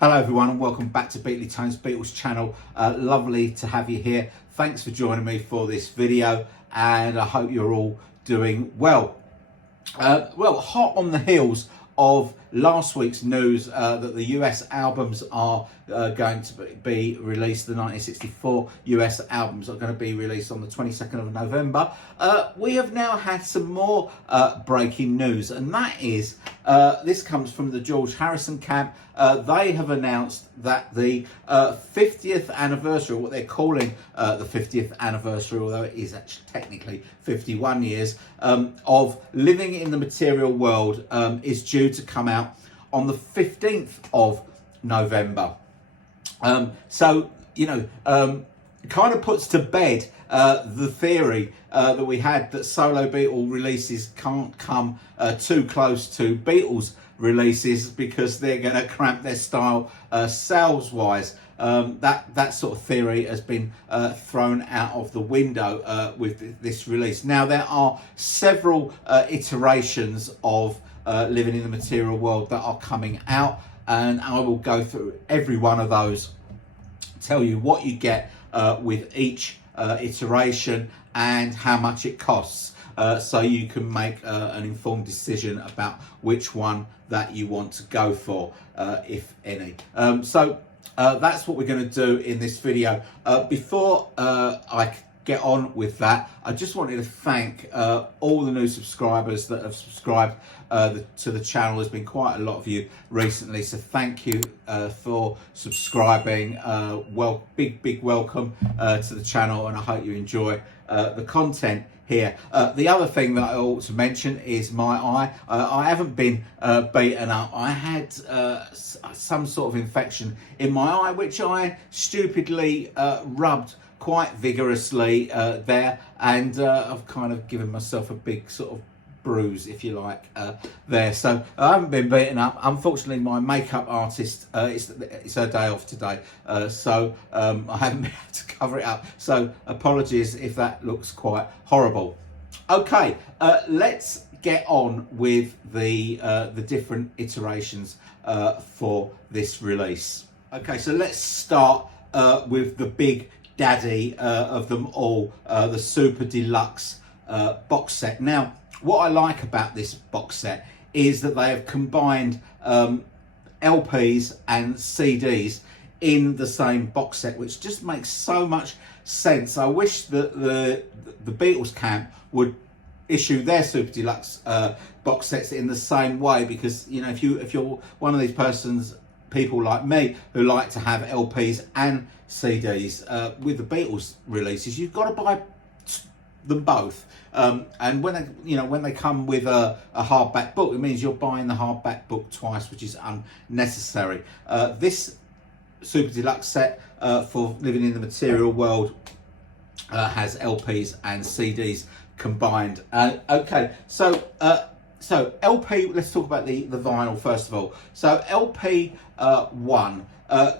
Hello everyone and welcome back to Beatly Tones Beatles channel. Lovely to have you here. Thanks for joining me for this video and I hope you're all doing well. Hot on the heels of last week's news that the US albums are going to be released, the 1964 US albums are going to be released on the 22nd of November. We have now had some more breaking news, and that is, this comes from the George Harrison camp. They have announced that the 50th anniversary, what they're calling the 50th anniversary, although it is actually technically 51 years, of Living in the Material World is due to come out on the 15th of November. So, you know, kind of puts to bed the theory that we had that solo Beatle releases can't come too close to Beatles releases because they're going to cramp their style sales-wise. That sort of theory has been thrown out of the window with this release. Now, there are several iterations of Living in the Material World that are coming out, and I will go through every one of those, tell you what you get with each iteration and how much it costs, so you can make an informed decision about which one that you want to go for, if any. So that's what we're going to do in this video. Before I get on with that, I just wanted to thank all the new subscribers that have subscribed to the channel. There's been quite a lot of you recently, so thank you for subscribing. Big welcome to the channel, and I hope you enjoy the content here. The other thing that I ought to mention is my eye. I haven't been beaten up. I had some sort of infection in my eye, which I stupidly rubbed quite vigorously there, and I've kind of given myself a big sort of bruise, if you like, there. So I haven't been beaten up. Unfortunately, my makeup artist, it's her day off today, so I haven't been able to cover it up. So apologies if that looks quite horrible. Okay, let's get on with the different iterations for this release. Okay, so let's start with the big daddy of them all, the Super Deluxe box set. Now, what I like about this box set is that they have combined LPs and CDs in the same box set, which just makes so much sense. I wish that the Beatles camp would issue their Super Deluxe box sets in the same way, because, you know, if you're one of these people like me who like to have LPs and CDs with the Beatles releases, you've got to buy them both, and when they come with a hardback book, it means you're buying the hardback book twice, which is unnecessary. This Super Deluxe set for Living in the Material World has LPs and CDs combined. Okay, so LP, let's talk about the vinyl first of all. So LP 1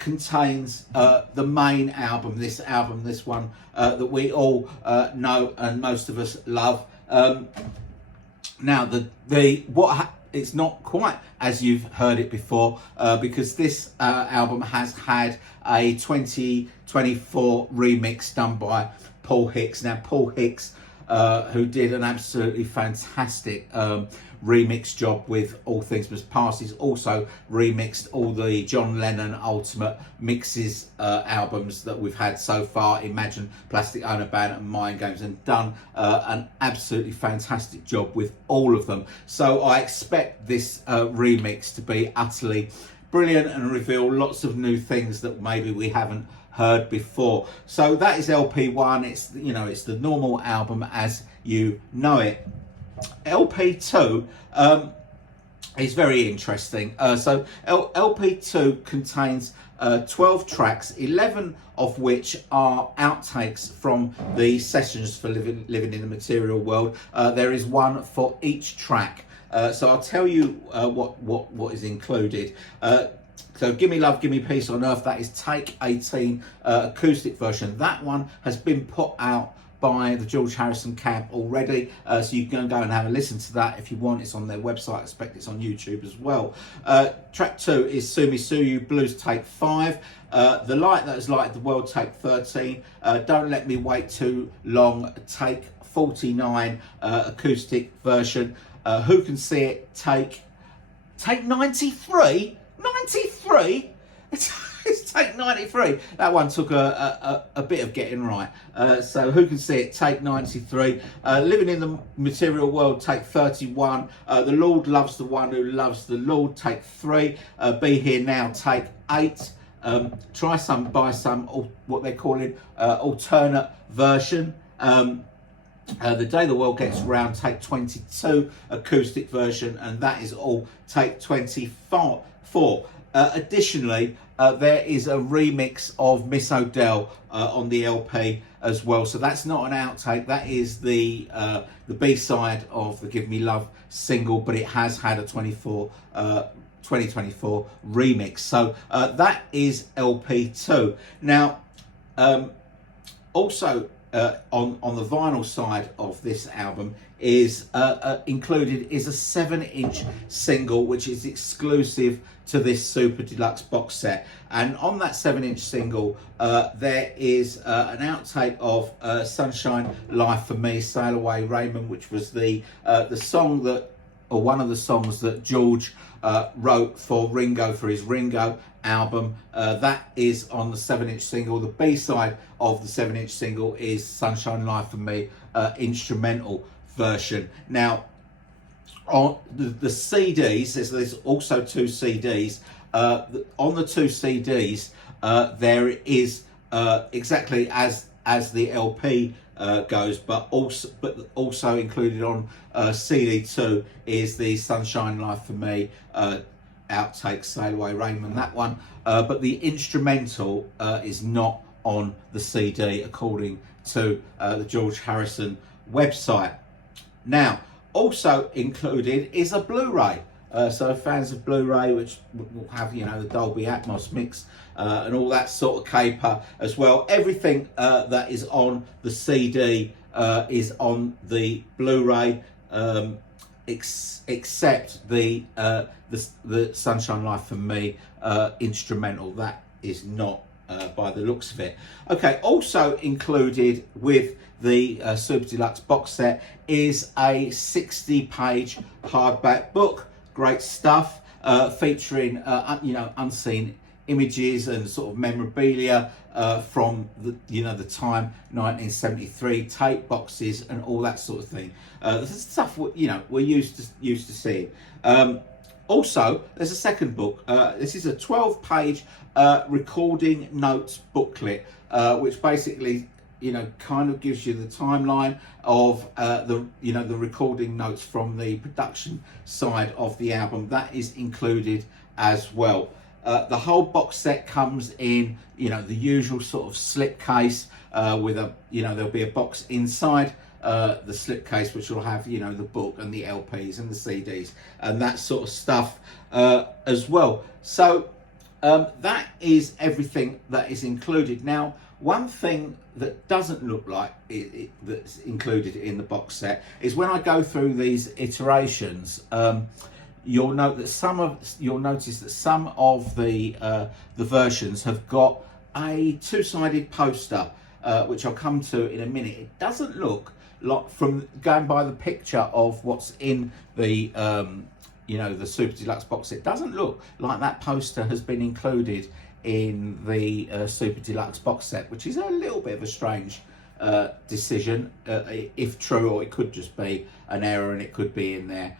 contains the main album, this one that we all know and most of us love. Now, it's not quite as you've heard it before, because this album has had a 2024 remix done by Paul Hicks. Now, Paul Hicks, who did an absolutely fantastic remix job with All Things Must Pass. He's also remixed all the John Lennon Ultimate Mixes albums that we've had so far, Imagine, Plastic Ono Band and Mind Games, and done an absolutely fantastic job with all of them. So I expect this remix to be utterly brilliant and reveal lots of new things that maybe we haven't heard before. So that is LP1. It's, you know, it's the normal album as you know it. LP2 is very interesting. So LP2 contains 12 tracks, 11 of which are outtakes from the sessions for Living in the Material World. There is one for each track. So I'll tell you what is included. So Give Me Love, Give Me Peace on Earth, that is take 18 acoustic version. That one has been put out by the George Harrison camp already, so you can go and have a listen to that if you want. It's on their website. I expect it's on YouTube as well. Track 2 is Sue Me Sue You Blues Take 5. The Light That Has Lighted the World Take 13. Don't Let Me Wait Too Long Take 49 acoustic version. Who Can See It Take 93. 93. It's take 93. That one took a bit of getting right. So Who Can See It take 93. Living in the Material World take 31. The Lord Loves the One Who Loves the Lord take 3. Be Here Now take 8. Try Some Buy Some, what they're calling alternate version. The Day the World Gets Round take 22 acoustic version, and that is all take 24. Additionally, there is a remix of Miss O'Dell on the LP as well. So that's not an outtake. That is the B-side of the Give Me Love single, but it has had a 2024 remix. So that is LP2. Now, also on the vinyl side of this album is included is a 7-inch single, which is exclusive to this Super Deluxe box set. And on that 7-inch single, there is an outtake of Sunshine Life for Me, Sail Away Raymond, which was the song that, or one of the songs that George wrote for Ringo, for his Ringo album. That is on the 7-inch single. The B-side of the 7-inch single is Sunshine Life for Me, instrumental version. Now, on the CDs, there's also 2 CDs. On the 2 CDs, there is exactly as the LP goes, but also included on CD2 is the Sunshine Life for Me outtake, Sail Away Raymond, that one. But the instrumental is not on the CD, according to the George Harrison website. Now, also included is a Blu-ray. So fans of Blu-ray, which will have, you know, the Dolby Atmos mix and all that sort of caper as well. Everything that is on the CD is on the Blu-ray, except the Sunshine Life for Me instrumental. That is not by the looks of it. Okay, also included with the Super Deluxe box set is a 60-page hardback book. Great stuff, featuring unseen images and sort of memorabilia from the time 1973, tape boxes and all that sort of thing. This is stuff we're used to seeing. Also, there's a second book. This is a 12-page recording notes booklet, which basically kind of gives you the timeline of the recording notes from the production side of the album. That is included as well. The whole box set comes in the usual sort of slipcase with there'll be a box inside the slipcase which will have the book and the LPs and the CDs and that sort of stuff as well. So that is everything that is included. Now, one thing that doesn't look like that's included in the box set is when I go through these iterations, you'll notice that some of the versions have got a two-sided poster, which I'll come to in a minute. It doesn't look like, from going by the picture of what's in the the Super Deluxe box, it doesn't look like that poster has been included in the Super Deluxe box set, which is a little bit of a strange decision, if true, or it could just be an error and it could be in there.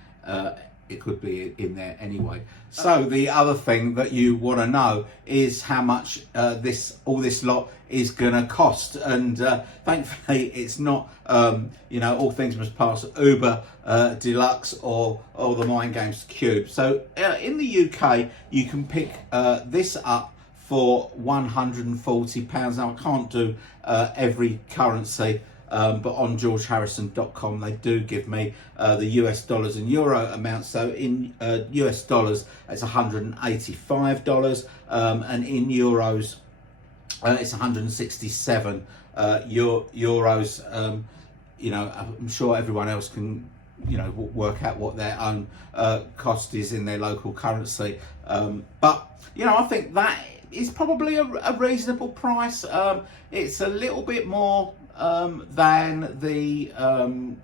It could be in there anyway. So the other thing that you want to know is how much all this lot is gonna cost, and thankfully it's not All Things Must Pass Uber Deluxe or the Mind Games Cube. So in the UK you can pick this up for £140. Now I can't do every currency, but on georgeharrison.com they do give me the US dollars and euro amount. So in US dollars it's $185, and in euros It's 167 euros. You know, I'm sure everyone else can, you know, work out what their own cost is in their local currency. But, you know, I think that is probably a reasonable price. It's a little bit more than the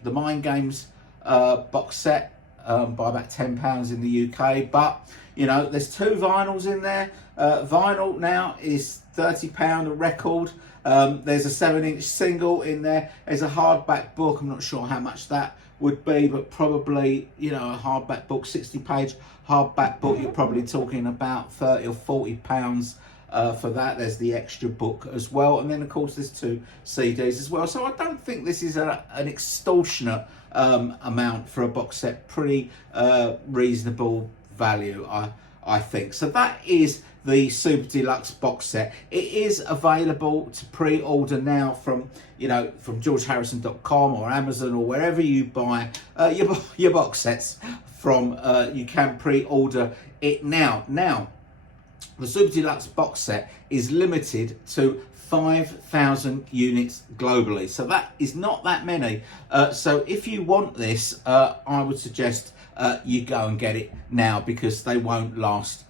Mind Games box set by about £10 in the UK. But, you know, there's 2 vinyls in there. Vinyl now is £30 a record. There's a 7-inch single in there. There's a hardback book. I'm not sure how much that would be, but probably, you know, a hardback book, 60-page hardback book, you're probably talking about 30 or 40 pounds for that. There's the extra book as well, and then of course there's 2 CDs as well. So I don't think this is an extortionate amount for a box set. Pretty reasonable value, I think. So that is the Super Deluxe box set. It is available to pre-order now from, you know, from georgeharrison.com or Amazon or wherever you buy your box sets from. You can pre-order it now. Now, the Super Deluxe box set is limited to 5,000 units globally, so that is not that many. So if you want this, I would suggest you go and get it now, because they won't last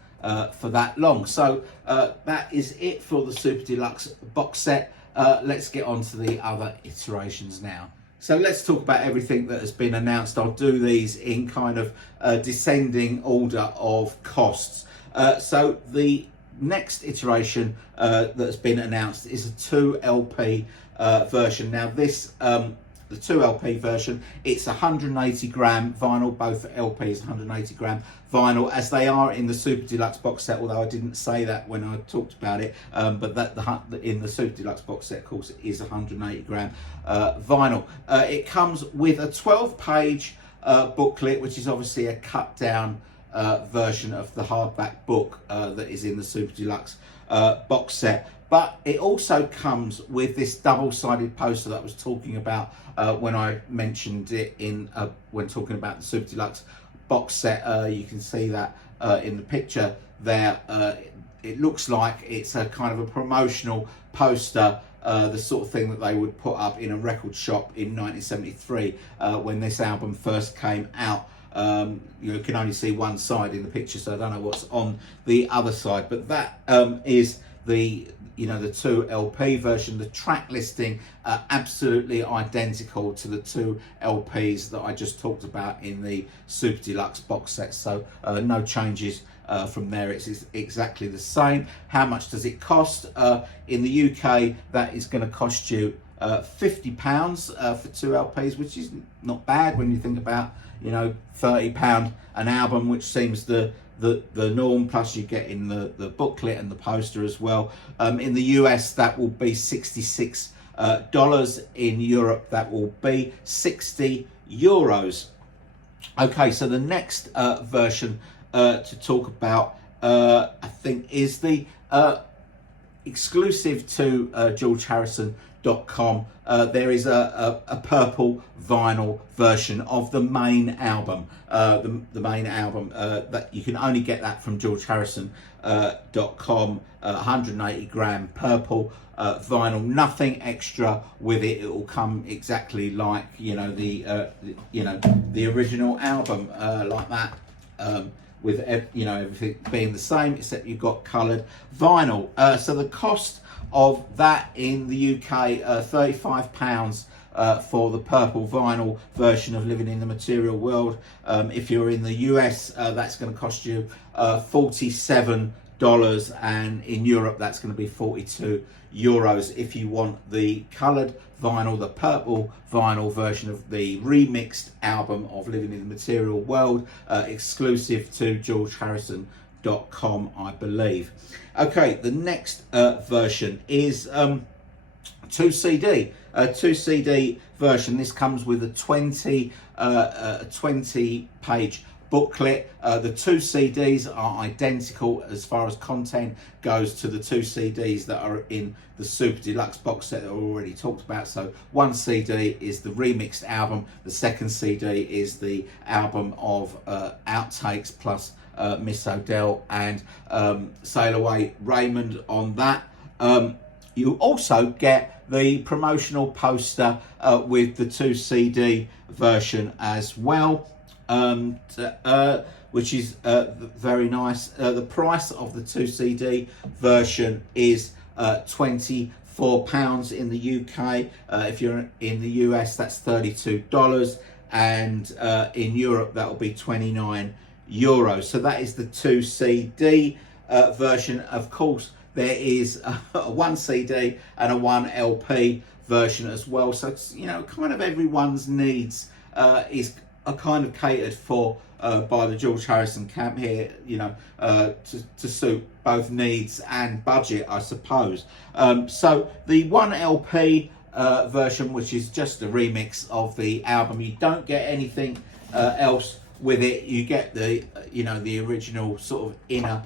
for that long. So that is it for the Super Deluxe box set. Let's get on to the other iterations now. So let's talk about everything that has been announced. I'll do these in kind of descending order of costs. So the next iteration that's been announced is a 2 LP version. Now this the 2 LP version, it's 180 gram vinyl. Both LPs 180 gram vinyl, as they are in the Super Deluxe box set, although I didn't say that when I talked about it. But that in the Super Deluxe box set, of course, it is 180 gram vinyl. It comes with a 12-page booklet, which is obviously a cut down version of the hardback book that is in the Super Deluxe box set. But it also comes with this double-sided poster that I was talking about when I mentioned it in when talking about the Super Deluxe box set. You can see that in the picture there. It looks like it's a kind of a promotional poster, the sort of thing that they would put up in a record shop in 1973 when this album first came out. You can only see one side in the picture, so I don't know what's on the other side, but that is the, you know, the 2 LP version. The track listing absolutely identical to the 2 LPs that I just talked about in the Super Deluxe box set, so no changes from there. It's exactly the same. How much does it cost? In the UK, that is going to cost you £50 for 2 LPs, which is not bad when you think about, you know, £30 an album, which seems the norm, plus you get in the booklet and the poster as well. In the US, that will be $66. In Europe, that will be 60 euros. Okay, so the next version to talk about, I think, is the exclusive to georgeharrison.com. There is a purple vinyl version of the main album. The main album that you can only get that from georgeharrison.com. 180 gram purple vinyl, nothing extra with it. It will come exactly like, you know, the original album, like that. With, you know, everything being the same, except you've got coloured vinyl. So the cost of that in the UK, £35 for the purple vinyl version of Living in the Material World. If you're in the US, that's going to cost you $47, and in Europe that's going to be 42 euros if you want the coloured vinyl, the purple vinyl version of the remixed album of Living in the Material World, exclusive to georgeharrison.com, I believe. Okay, the next version is 2 CD. A 2 CD version. This comes with a 20 page booklet. The 2 CDs are identical as far as content goes to the 2 CDs that are in the Super Deluxe box set that I already talked about. So one CD is the remixed album, the second CD is the album of outtakes plus Miss Odell and Sail Away Raymond on that. You also get the promotional poster with the 2 CD version as well, which is very nice. The price of the 2 CD version is £24 in the UK. If you're in the US, that's $32, and in Europe that will be €29. So that is the 2 CD version. Of course, there is a 1 CD and a 1 LP version as well. So it's, you know, kind of everyone's needs is are kind of catered for by the George Harrison camp here, you know, to suit both needs and budget, I suppose. So the 1 LP version, which is just a remix of the album, you don't get anything else with it. You get the, you know, the original sort of inner,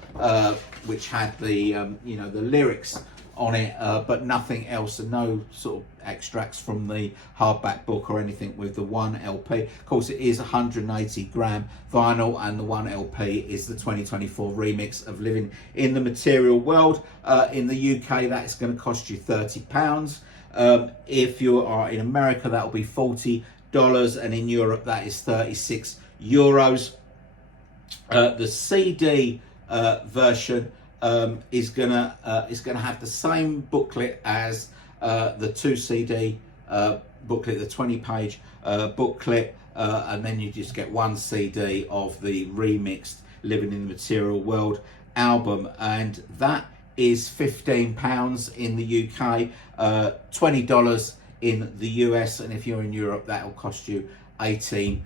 which had the, you know, the lyrics on it, but nothing else, and no sort of extracts from the hardback book or anything with the 1 LP. Of course, it is 180 gram vinyl, and the 1 LP is the 2024 remix of Living in the Material World. In the UK, that is going to cost you £30. If you are in America, that will be $40, and in Europe, that is €36. The CD version is gonna have the same booklet as the 2 CD booklet, the 20-page booklet, and then you just get 1 CD of the remixed Living in the Material World album, and that is £15 in the UK, $20 in the US, and if you're in Europe, that will cost you €18.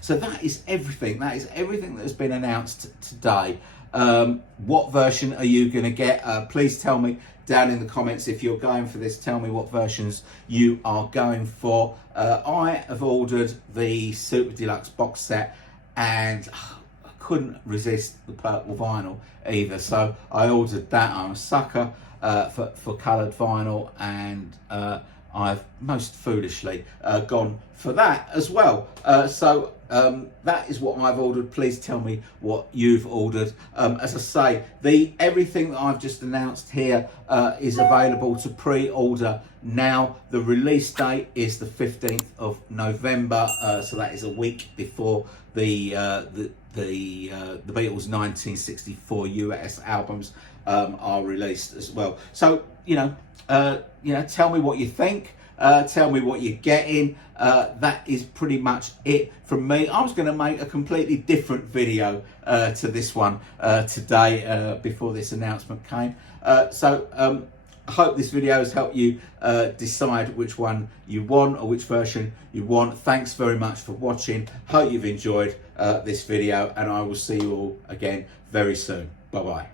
So that is everything. That is everything that has been announced today. What version are you going to get? Please tell me down in the comments if you're going for this. Tell me what versions you are going for. I have ordered the Super Deluxe box set, and I couldn't resist the purple vinyl either, so I ordered that. I'm a sucker for coloured vinyl, and I've most foolishly gone for that as well. So that is what I've ordered. Please tell me what you've ordered. As I say, everything that I've just announced here is available to pre-order now. The release date is the 15th of November, so that is a week before the Beatles' 1964 US albums are released as well. So you know, tell me what you think. Tell me what you're getting. That is pretty much it from me. I was going to make a completely different video to this one today before this announcement came. So I hope this video has helped you decide which one you want or which version you want. Thanks very much for watching. Hope you've enjoyed this video, and I will see you all again very soon. Bye bye.